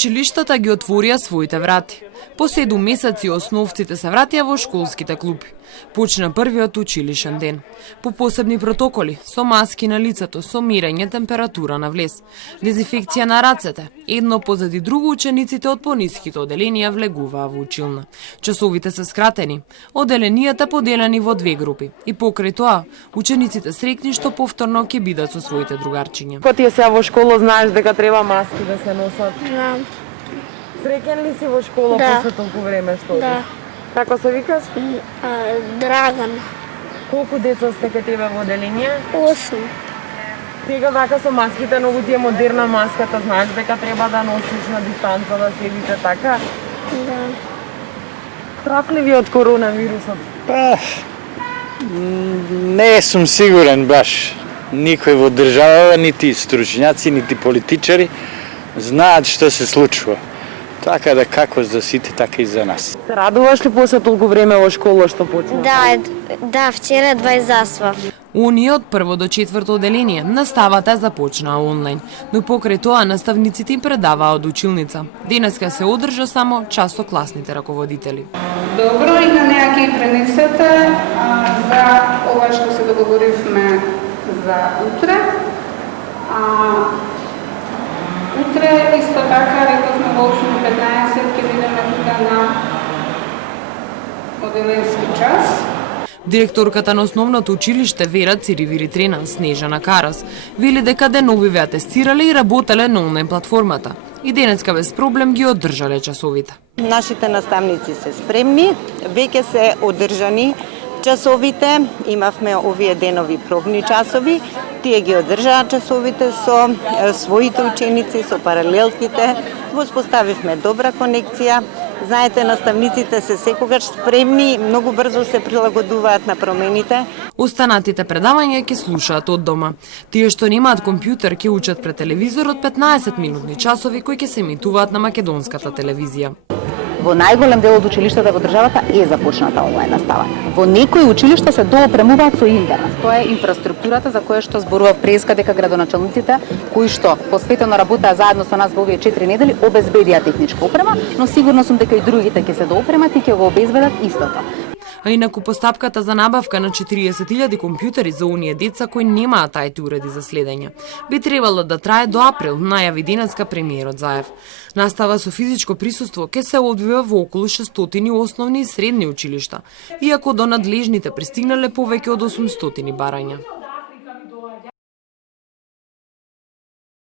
Училиштата ги отворија своите врати. По 7 месеци основците се вратија во школските клупи. Почна првиот училишен ден. По посебни протоколи, со маски на лицето, со мирање температура на влез, дезинфекција на рацете. Едно позади друго учениците од пониските оделенија влегуваа во училна. Часовите се скратени, оделенијата поделени во 2 групи. И покрај тоа, учениците срекни што повторно ќе бидат со своите другарчиња. Кога ти е сега во школа, знаеш дека треба маски да се носат? Знам. Среќен ли си во школа после толку време што одиш? Да. Како се викаш? Драган. Колку деца сте кај тебе во оделение? 8. Сега вака со маските, многу ти е модерна маската, знаеш дека треба да носиш на дистанца, да следите така? Да. Страх ли ви од коронавирусот? Не сум сигурен баш. Никој во државава, нити стручњаци, нити политичари знаат што се случува. Така да како за сите, така и за нас. Се радуваш ли после толку време во школа што почна? Да, вчера 20 засва. Оние од 1 до 4 оделение наставата започнаа онлайн, но покрај тоа наставниците им предаваа од училница. Денеска се одржа само час со класните раководители. Добро, и на неа ќе пренесете за ова што се договоривме за утре. Утре исто така рековме во 8:15 ќе бидеме тука на оделенски час. Директорката на основното училиште Вера Циривиритрена, Снежана Карас, вели дека денови ве атестирале и работеле на онлайн платформата. И денеска без проблем ги одржале часовите. Нашите наставници се спремни, веќе се одржани часовите, имавме овие денови пробни часови, тие ги одржаа часовите со своите ученици, со паралелките, воспоставивме добра конекција. Знаете, наставниците се секогаш спремни, многу брзо се прилагодуваат на промените. Останатите предавања ќе слушаат од дома. Тие што немаат компјутер ќе учат пред телевизорот 15-минутни часови кои ќе се емитуваат на македонската телевизија. Во најголем дел од училиштата во државата е започната онлайн настава. Во некои училишта се доопремуваат со интернет. Тоа е инфраструктурата за која што зборував преска дека градоначалниците кои што посветено работаа заедно со нас во овие 4 недели обезбедија техничка опрема, но сигурно сум дека и другите ќе се доопремат и ќе го обезбедат истото. А инаку постапката за набавка на 40.000 компјутери за оние деца кои немаат IT уреди за следење би требало да трае до април, најави денеска премиерот Заев. Настава со физичко присуство ќе се одвива во околу 600 основни и средни училишта, иако до надлежните пристигнале повеќе од 800 барања.